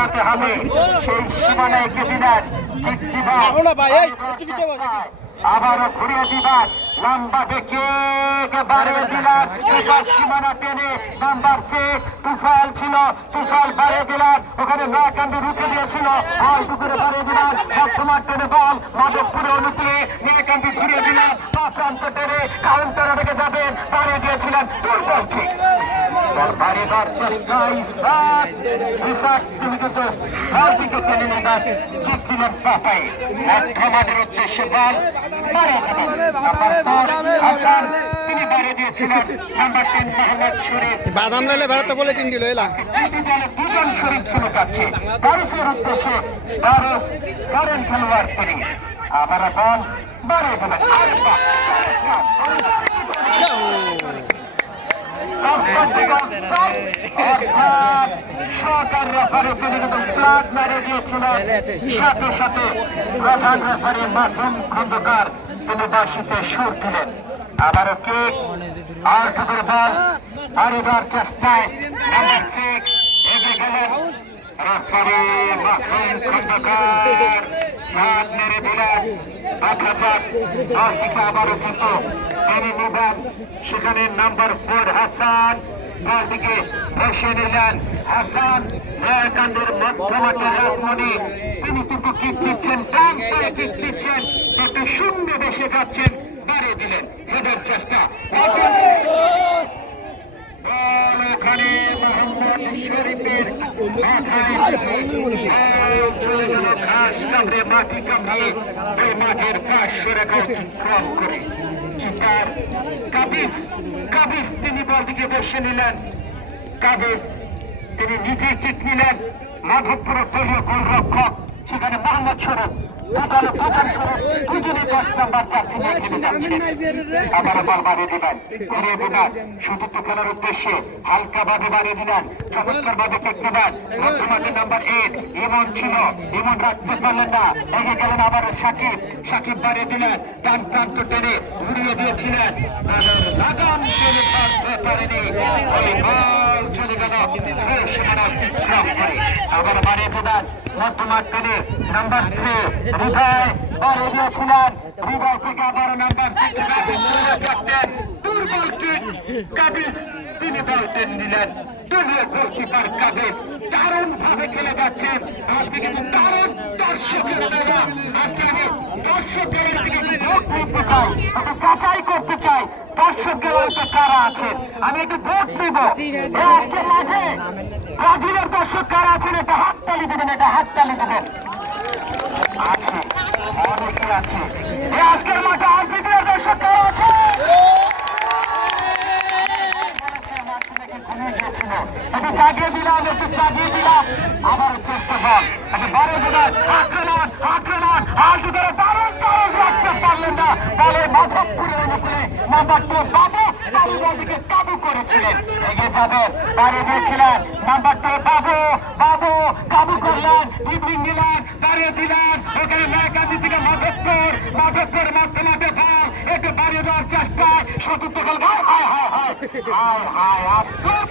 হারাতে হবে সেই সীমানায় কে দিলেন আবারও ঘুরিয়ে দিবার লম্বা দেখে বাড়িয়ে দিলেন এবার সীমানা টেনে নাম্বার 6 তুফাল ছিল তুফাল বাড়িয়ে দিলেন ওখানে নয়াকান্দি রুখে দিয়েছিল আর দুপুরে বাড়িয়ে দিলেন বর্তমান টেনে বল মাধবপুরে অনুকূলে নয়াকান্দি ঘুরিয়ে দিলেন প্রান্ত টেনে কাউন্টারে রেখে যাবেন বাড়িয়ে দিয়েছিলেন দুর্বল ঠিক বাড়িবার চেষ্টায় তুমি কিন্তু দিকে টেনে নেবেন জিতছিলেন পাতায় আমাদের উদ্দেশ্যে বল তিনি বাড়িয়ে দিয়েছিলেন নাম্বার 10 মোহাম্মদ শরীফ বাদাম লাইলে বেড়াতে বলে টিন দিল এলা দুজন শরীফ চলে যাচ্ছে ভারতের উদ্দেশ্যে ভারত করেন খেলোয়াড় তিনি আবার বল বাড়িয়ে দেবেন সরকার রেফারি তিনি কিন্তু ফ্ল্যাগ মেরে দিয়েছিলেন সাথে সাথে প্রধান রেফারি মাসুম খন্দকার তিনি বার্ষিতে সুর দিলেন আবারও কিক আর টুকুর বল হারিবার চেষ্টায় নাম্বার 6 এগিয়ে গেলেন রেফারি মাসুম খন্দকার ফ্ল্যাগ মেরে দিলেন আবারও কিন্তু তিনি নেবেন সেখানে নাম্বার 4 হাসান বল দিকে বসে নিলেন হাসান নয়াকান্দির মধ্যমাঠে রাজমণি তিনি কিন্তু কিক দিচ্ছেন ডান পায়ে কিক দিচ্ছেন একটু শূন্য বসে যাচ্ছেন বাড়িয়ে দিলেন এদের চেষ্টা ওখানে মোহাম্মদ শরীফের ঘাস কামড়ে মাটি কামড়ে ওই মাঠের পাশ রেখা অতিক্রম করে কাবিজ তিনি বল দিকে বসে নিলেন কাবিজ তিনি নিজে কিক নিলেন মাধবপুরের দলীয় গোলরক্ষক সেখানে মোহাম্মদ শরীফ দুজনে 10 নম্বর জার্সি নিয়ে খেলে যাচ্ছেন আবারও বল বাড়িয়ে দিলেন ঘুরিয়ে দিলেন শুধু তো খেলার উদ্দেশ্যে হালকা ভাবে বাড়িয়ে দিলেন চমৎকার ভাবে কিক দিলেন মধ্যমাঠে নাম্বার 8 ইমন ছিল ইমন রাখতে পারলেন না এগিয়ে গেলেন আবারও সাকিব বাড়িয়ে দিলেন ডান প্রান্ত টেনে ঘুরিয়ে দিয়েছিলেন লাগান টেনে পারতে পারেনি ওই বল চলে গেল সীমানা অতিক্রম করে আবার বাড়িয়ে দিলেন মধ্যমাঠ টেনে নাম্বার 3 হৃদয় বাড়িয়ে দিয়েছিলেন হৃদয় থেকে আবার নাম্বার 6 ক্যাপ্টেন দুর্বল কিক কাবিজ তিনি বল টেনে নিলেন দলীয় গোলকিপার কাবিজ দারুণ ভাবে খেলে যাচ্ছেন আজকে কিন্তু দারুণ দর্শকের মেলা আজকে আমি দর্শকের দিকে ভোট নিতে চাই একটু যাচাই করতে চাই দর্শকের হয়তো কারা আছেন আমি একটু ভোট দিব আজকে মাঝে ব্রাজিলের দর্শক কারা আছেন এটা হাততালি দেবেন এটা হাততালি দেবেন আছে অনেকে আছে আজকের মাঠে আর্জেন্টিনার দর্শক কারা আছে একটু জাগিয়ে দিলাম একটু জাগিয়ে দিলাম আবার চেষ্টা কর বারো দিলাম আক্রমণ আর দুটো দারুণ রাখতে পারলেন না বলে মাধবপুরের অনুকূলে নাম্বার 2 বাবু বলদিকে কাবু করেছিলেন এগিয়ে যাবেন বাড়িয়ে দিয়েছিলেন নাম্বার 2 বাবু কাবু করলেন ড্রিবলিং নিলেন বাড়িয়ে দিলেন ওখানে নয়াকান্দি থেকে মাধবপুর মধ্যমাঠে বল একটু বাড়িয়ে দেওয়ার চেষ্টায় সতীর্থ খেল হায় আফসোস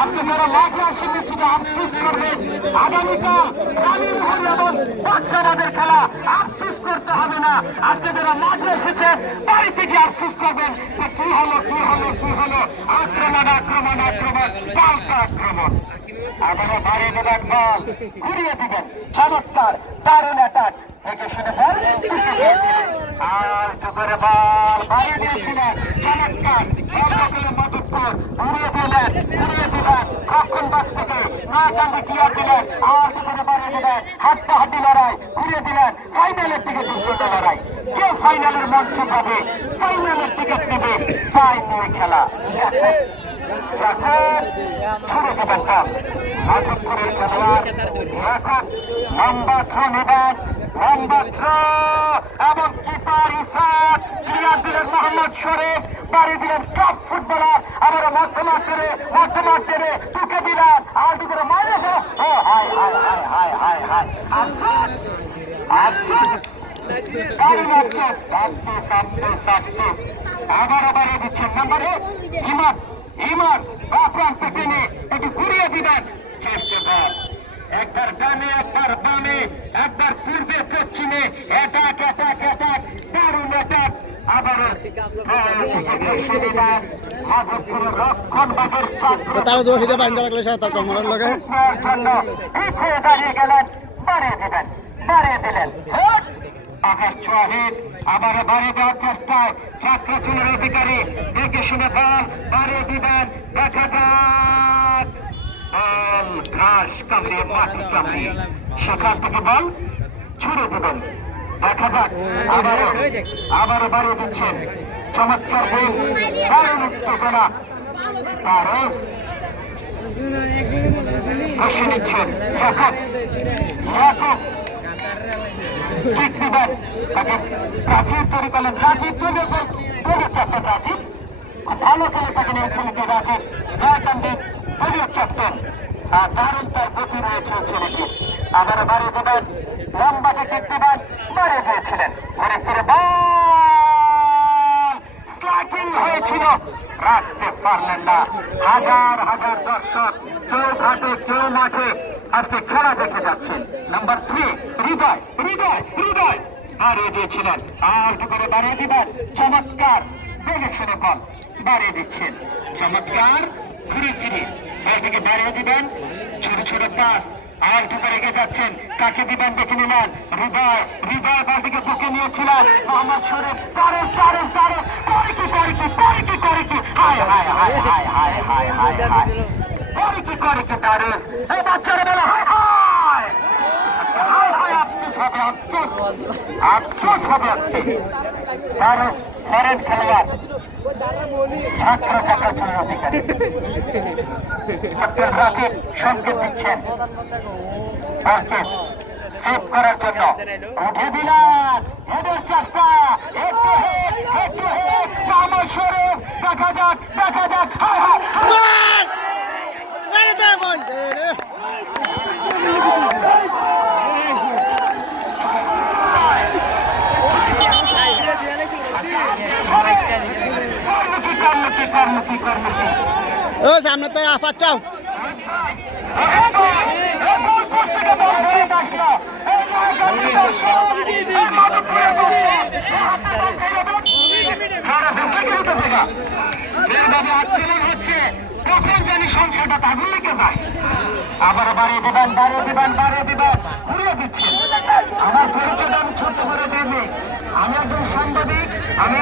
আজকে যারা মাঠে আসেনি শুধু আফসোস করবেন আগামীকাল রানীমোহন এবং বাচ্চাদের খেলা আফসোস করতে হবে না আজকে যারা মাঠে এসেছেন বাড়িতে গিয়ে আফসোস করবেন যে কি হলো আক্রমণ পাল্টা আক্রমণ আবারও বাড়িয়ে দেবেন বল ঘুরিয়ে দিবেন চমৎকার দারুণ অ্যাটাক থেকে শুনে বল আর দুপুরে বল বাড়িয়ে দিয়েছিলেন চমৎকার মাধবপুর ঘুরিয়ে দিলেন কখন বাস থেকে নয়াকান্দি ক্লিয়ার দিলেন আর দুপুরে বাড়িয়ে দিলেন হাড্ডাহাড্ডি লড়াই ঘুরিয়ে দিলেন ফাইনালের দিকে দুটো লড়াই কে ফাইনালের মঞ্চ পাবে ফাইনালের টিকিট নেবে তাই নিয়ে খেলা ছুড়ে দেবেন মাধবপুরের খেলোয়াড় নাম্বার 3 নেবেন নাম্বার 3 এবং কিপার ইসাক ক্লিয়ার দিলেন মোহাম্মদ শরীফ বাড়ি দিলেন টপ ফুটবলার আবার মধ্যমাঠ টেনে টুকে দিলেন আর দুপুরে মাইনে আবারও বাড়িয়ে দিচ্ছেন নাম্বার 1 ইমান প্রান্ত টেনে একটু ঘুরিয়ে দিবেন চেষ্টা একবার পূর্বে পশ্চিমে অ্যাটাক অ্যাটাক অ্যাটাক দারুণ অ্যাটাক আবারও মাধবপুরের রক্ষণ বাগের তারা দোষ দিতে বাইন্দা রাখলে তার কমরের লগে জন্য ঠিক হয়ে দাঁড়িয়ে গেলেন, বাড়িয়ে দিলেন, বাড়িয়ে দিলেন। আকাশ চোয়াহিদ আবারও বাড়িয়ে দেওয়ার চেষ্টায় চাকরাচুলের অধিকারী দেখে শুনে বল বাড়িয়ে দিবেন, দেখা যাক বল ঘাস কামড়িয়ে মাটি কামড়িয়ে সেখান থেকে বল ছুড়ে দেবেন, দেখা যাক আবারও বাড়িয়ে দিচ্ছেন। চমৎকার বল দারুণ উত্তেজনা তারও বসে নিচ্ছেন ইয়াকুব, ইয়াকুব ঠিক দিবেন তাকে রাজীব তৈরি করলেন, রাজীব তৈরি ক্যাপ্টেন রাজীব খুব ভালো খেলে তাকে নিয়েছেন রাজীব জয়কান্দি তৈরি ক্যাপ্টেন দারুণ তার গতি রয়েছে ছেলেকে। আবারও বাড়িয়ে দেবেন, লম্বাকে ঠিক দিবেন, বাড়িয়ে দিয়েছিলেন ঘুরে ফিরে বল স্লাইডিং হয়েছিল, রাখতে পারলেন না। হাজার হাজার দর্শক কেউ ঘাটে কেউ মাঠে আজকে খেলা দেখে যাচ্ছেন। নাম্বার 3 হৃদয়, হৃদয়, হৃদয় বাড়িয়ে দিয়েছিলেন, আর কি করে বাড়িয়ে দিবেন, চমৎকার দেখে শুনে বল বাড়িয়ে দিচ্ছেন, চমৎকার ঘুরে ফিরে বলটিকে বাড়িয়ে দিবেন, ছোট ছোট পাস আর কি করে এগিয়ে যাচ্ছেন, কাকে দিবেন দেখে নিলেন, হৃদয়, হৃদয় বলটিকে বুকে নিয়েছিলেন মোহাম্মদ শরীফ, তারে তারে তারে করে কি করে কি করে কি করে কি হায় হায় হায় হায় হায় হায় হায় হায় করে কি তারে এই বাচ্চারা বলে হায় হায় হায় হায় আফসোস হবে, আফসোস আফসোস হবে আজকে। তার ফরেন খেলোয়াড় ছাত্র ছাত্র অধিকারী ডক্টর রাকিব সংকেত দিচ্ছেন বলকে সেভ করার জন্য, উঠে দিলেন হেডের চেষ্টা, একটু হেড একটু হেড মোহাম্মদ শরীফ, দেখা যাক দেখা যাক হায় হায় ও সামনে তো আফাত চাও হচ্ছে কখন জানি সংসারটা তাগুন লেগে যায়। আবার বাড়িয়ে দিবেন, বাড়িয়ে দিবেন, বাড়িয়ে দিবেন, ঘুরিয়ে দিচ্ছেন। আমার পরিচয় আমি ছোট করে দিইনি, আমি একজন সাংবাদিক, আমি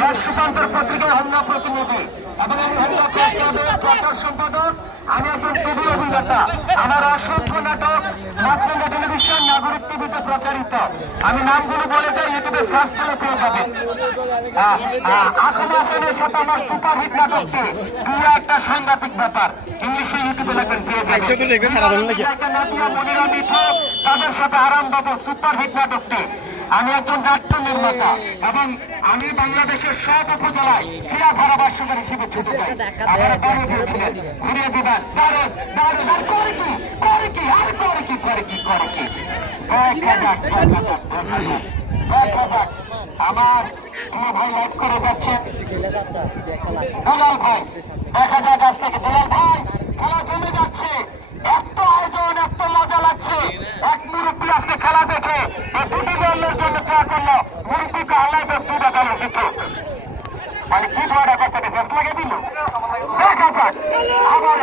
দেশ রূপান্তর পত্রিকায় হন্য প্রতিনিধি এবং আমি হন্য প্রচার সম্পাদক, আমি একজন টিভি অভিনেতা। আমার অসংখ্য নাটক মাছরাঙ্গা টেলিভিশন, নাগরিক টিভিতে প্রচারিত। আমি নামগুলো বলে যাই, ইউটিউবে সার্চ করে পেয়ে যাবেন। আসম হাসানের সাথে আমার সুপারহিট নাটকটি দুই একটা সাংঘাতিক ব্যাপার, ইংলিশে ইউটিউবে লেখেন পেয়ে যাবেন। তাদের সাথে আরামবাবু সুপারহিট নাটকটি। আমি একজন নাট্য নির্মাতা এবং আমি বাংলাদেশের সব উপজেলায় ক্রীড়া ধারাভাষ্যকার হিসেবে ছুটে যাই। আবার বাড়ি দিয়েছিলেন, ঘুরিয়ে দিবেন, দাঁড়ে দাঁড়ে দাঁড় করে কি করে কি আর করে কি করে কি করে কি দেখা যাক দেখা যাক। আমার ভাই লাইক করে যাচ্ছে দুলাল ভাই, দেখা যাক আজ থেকে দুলাল ভাই খেলা জমে যাচ্ছে, এত আয়োজন এত মজা লাগছে। এক মুরব্বী আজকে খেলা দেখে দুটি গোলের জন্য দোয়া করলো, মুরব্বীকে আল্লাহ বেশি দেখালো কিছু মানে কি দোয়াটা করতে বেশ লাগে দিল। দেখা যাক আবার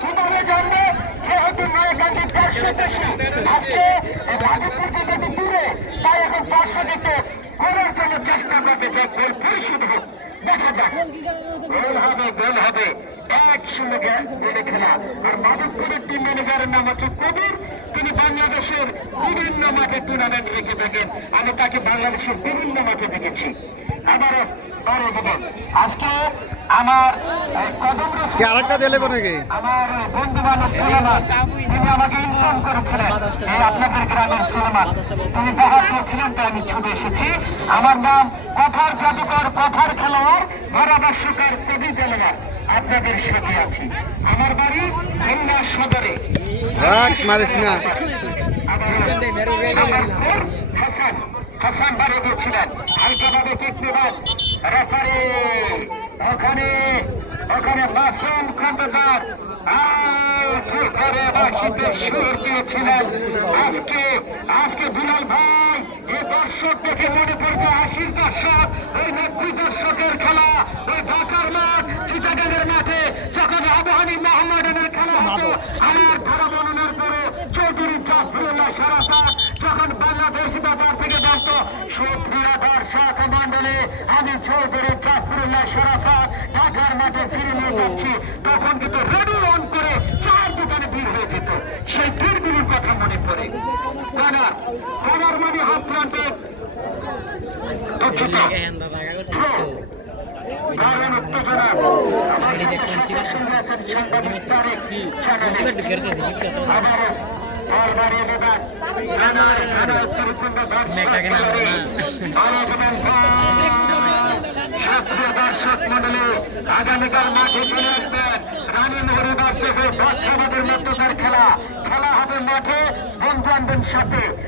কিভাবে জানবে যেহেতু মেয়েকান্দি 400 আজকে দূরে, তাই এখন 500 দিতে গোলের জন্য চেষ্টা করবে যে গোল পরিশোধ হোক। দেখা যাক গোল হবে, গোল হবে। 1-0 গোলে খেলা। আর মাধবপুরের টিম ম্যানেজারের নাম হচ্ছে কবির, তিনি বাংলাদেশের বিভিন্ন মাঠে টুর্নামেন্ট রেখে থাকেন, আমি তাকে বাংলাদেশের বিভিন্ন মাঠে দেখেছি। আবারও বাড়িয়ে দেবেন, আজকে আমার কদম কি আরেকটা দিলে পরে কি আমার বন্ধু বান্ধব সুলেমান তিনি আমাকে ইনফর্ম করেছিলেন এই আপনাদের গ্রামের সুলেমান তিনি দেখা করছিলেন তাই আমি ছুটে এসেছি। আমার নাম কথার জাদুকর, কথার খেলোয়াড়, ধারাভাষ্যকার, কবি খেলোয়াড়, আপনাদের সাথে আছি। আমার বাড়ি খুলনা সদরে। মারিস না হাসান হাসান বাড়ি দিয়েছিলেন হালকাভাবে কিডনিবাদ রেফারি ওখানে ওখানে মাসুম খন্দকার সুর দিয়েছিলেন। আজকে বিলাল ভাই এই দর্শক দেখে মনে পড়বে 80 দর্শক, ওই 90 দর্শকের খেলা, ওই ঢাকার মাঠ চিটাগাংয়ের মাঠে যখন আবহানী মোহাম্মদানের খেলা হতো। আমার ধারা বর্ণনার পরে চৌধুরী জাফরুল্লাহ সারাফাত যখন বাংলাদেশ বাজার থেকে বলতো সুপ্রিয় দর্শক মন্ডলী, আমি চৌধুরী জাফরুল্লাহ সারাফাত ঢাকার মাঠে ফিরে নিয়ে যাচ্ছি, তখন কিন্তু রেডিও অন করে 4 দোকানে ভিড় হয়ে যেত। সেই ভিড়গুলির কথা মনে পড়ে। কর্নার মানে হাফ ফ্রন্টে দুঃখিত কারণ উত্তেজনা সাংবাদিক তারেক আবারও বল বাড়িয়ে দেবেন দর্শক মন্ডলী আগামীকাল মাঠে চলে আসবেন রানী মহরিদার থেকে বাদশাবাদের মধ্যকার খেলা হবে মাঠে বন্ধু বান্ধবের সাথে।